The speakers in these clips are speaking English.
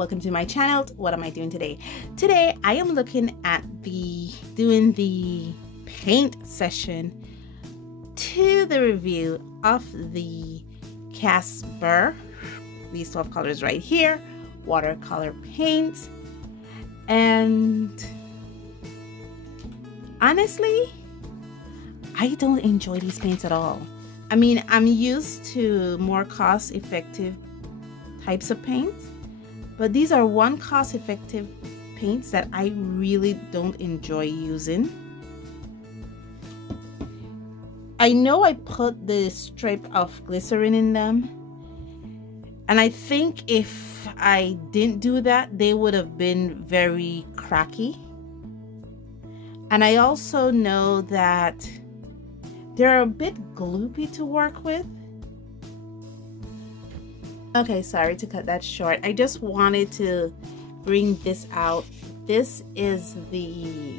welcome to my channel. What am I doing today? Today I am looking at doing the paint session to the review of the Casber, these 12 colors right here, watercolor paints. And honestly, I don't enjoy these paints at all. I mean, I'm used to more cost-effective types of paints, but these are one cost-effective paints that I really don't enjoy using. I know I put the stripe of glycerin in them, and I think if I didn't do that, they would have been very cracky. And I also know that they're a bit gloopy to work with. Okay, sorry to cut that short. I just wanted to bring this out. This is the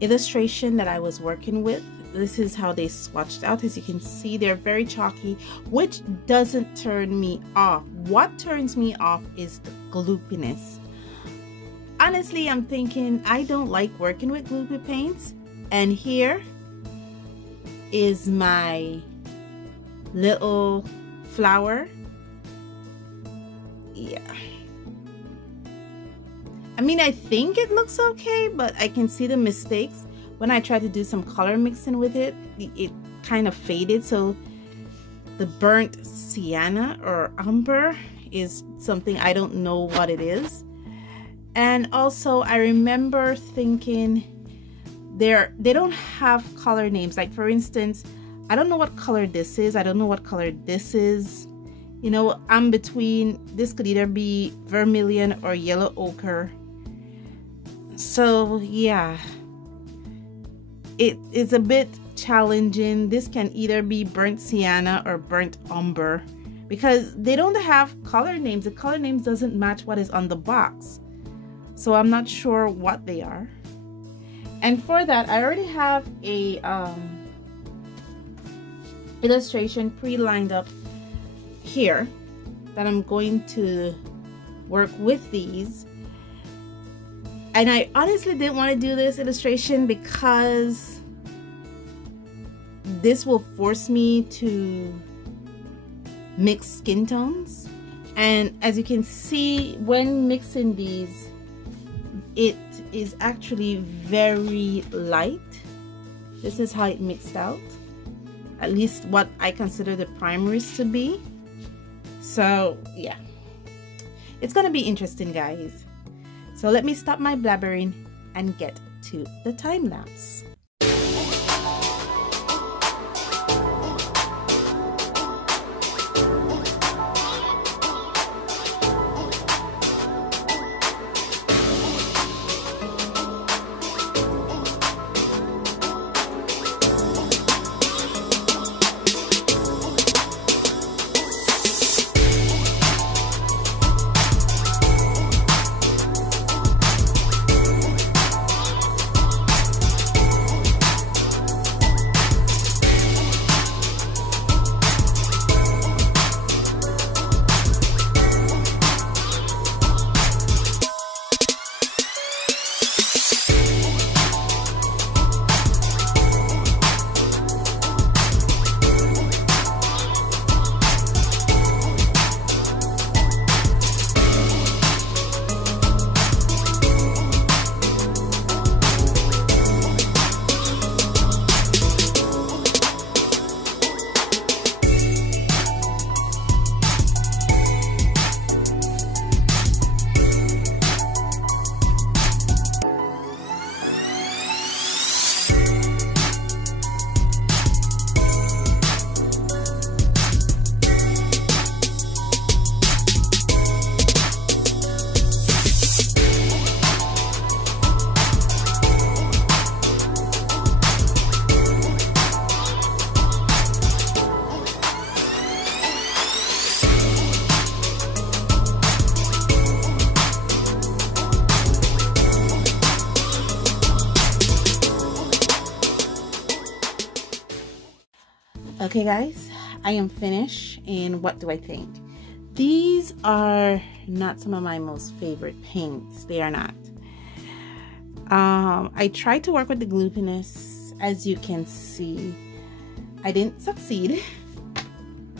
illustration that I was working with. This is how they swatched out. As you can see, they're very chalky, which doesn't turn me off. What turns me off is the gloopiness. Honestly, I'm thinking I don't like working with gloopy paints, and here is my little flower. Yeah, I mean, I think it looks okay, but I can see the mistakes. When I tried to do some color mixing with it, it kind of faded. So the burnt sienna or umber is something I don't know what it is. And also I remember thinking they don't have color names. Like, for instance, I don't know what color this is. I don't know what color this is. You know, I'm between, this could either be vermilion or yellow ochre. So yeah, it is a bit challenging. This can either be burnt sienna or burnt umber because they don't have color names. The color names doesn't match what is on the box. So I'm not sure what they are. And for that, I already have a illustration pre-lined up here that I'm going to work with these. And I honestly didn't want to do this illustration because this will force me to mix skin tones. And as you can see, when mixing these, it is actually very light. This is how it mixed out, at least what I consider the primaries to be. So yeah, it's gonna be interesting, guys. So let me stop my blabbering and get to the time lapse. Okay guys, I am finished, and what do I think? These are not some of my most favorite paints. They are not. I tried to work with the gloopiness. As you can see, I didn't succeed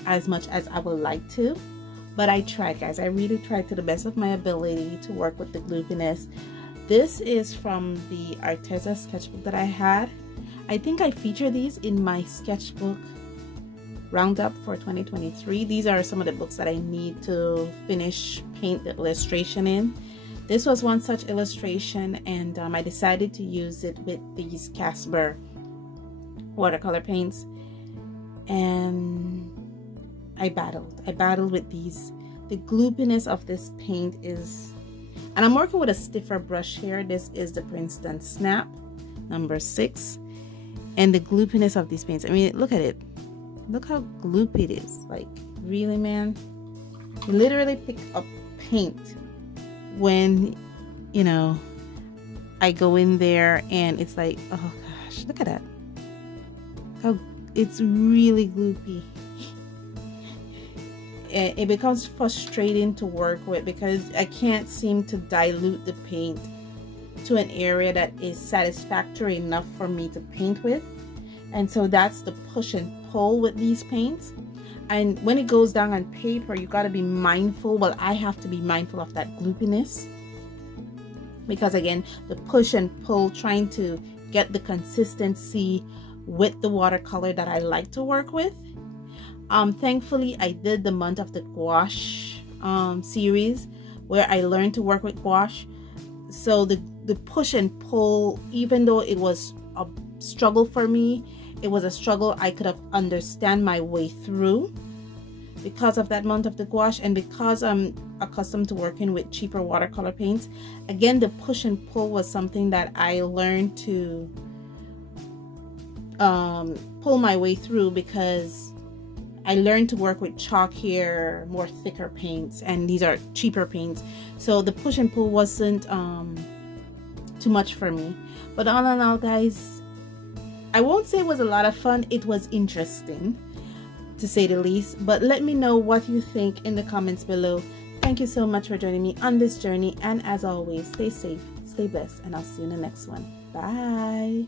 as much as I would like to, but I tried, guys. I really tried to the best of my ability to work with the gloopiness. This is from the Arteza sketchbook that I had. I think I featured these in my sketchbook roundup for 2023. These are some of the books that I need to finish paint the illustration in. This was one such illustration, and I decided to use it with these Casber watercolor paints, and I battled with these. The gloopiness of this paint is, and I'm working with a stiffer brush here. This is the Princeton Snap number 6, and the gloopiness of these paints, I mean, look at it. Look how gloopy it is. Like, really, man? You literally pick up paint when, you know, I go in there and it's like, oh gosh, look at that. How it's really gloopy. It becomes frustrating to work with because I can't seem to dilute the paint to an area that is satisfactory enough for me to paint with. And so that's the push and pull with these paints. And when it goes down on paper, you got to be mindful. Well, I have to be mindful of that gloopiness, because again, the push and pull, trying to get the consistency with the watercolor that I like to work with. Thankfully, I did the month of the gouache series where I learned to work with gouache. So the push and pull, even though it was a struggle for me, it was a struggle I could have understand my way through because of that month of the gouache, and because I'm accustomed to working with cheaper watercolor paints. Again, the push and pull was something that I learned to pull my way through, because I learned to work with chalkier, more thicker paints, and these are cheaper paints. So the push and pull wasn't too much for me. But all in all, guys, I won't say it was a lot of fun. It was interesting, to say the least. But let me know what you think in the comments below. Thank you so much for joining me on this journey. And as always, stay safe, stay blessed, and I'll see you in the next one. Bye.